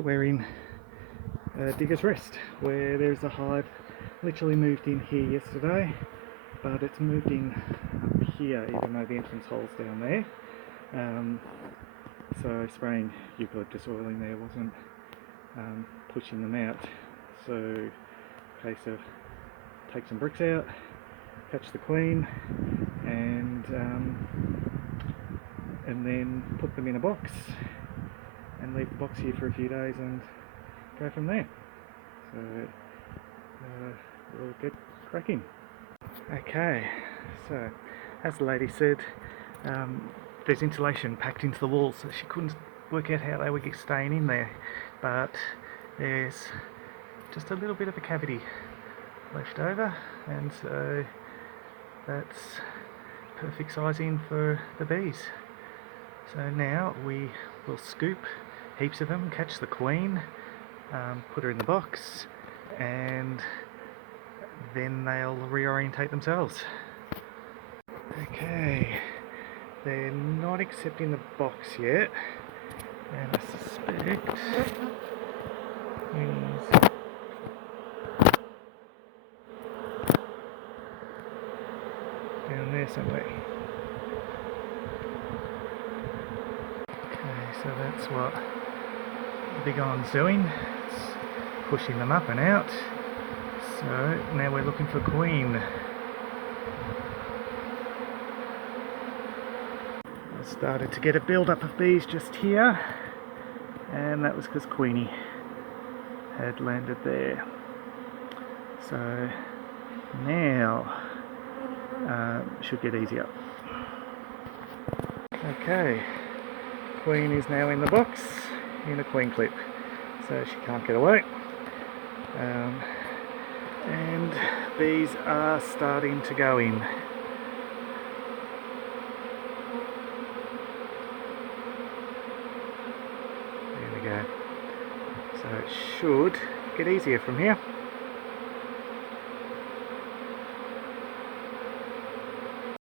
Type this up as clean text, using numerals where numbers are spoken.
We're in Digger's Rest, where there's a hive. Literally moved in here yesterday, but it's moved in up here, even though the entrance hole's down there. So spraying eucalyptus oil in there wasn't pushing them out. So case of take some bricks out, catch the queen, and then put them in a box and leave the box here for a few days and go from there. So we'll get cracking. Okay, so as the lady said, there's insulation packed into the walls, so she couldn't work out how they would get staying in there, but there's just a little bit of a cavity left over, and so that's perfect sizing for the bees. So now we will scoop heaps of them, catch the queen, put her in the box, and then they'll reorientate themselves. Okay, they're not accepting the box yet, and I suspect he's down there somewhere. Okay, so that's what the big one's doing. It's pushing them up and out. So now we're looking for queen. I started to get a build-up of bees just here, and that was because Queenie had landed there. So now should get easier. Okay, Queen is now in the box in a queen clip, so she can't get away. And bees are starting to go in. There we go. So it should get easier from here.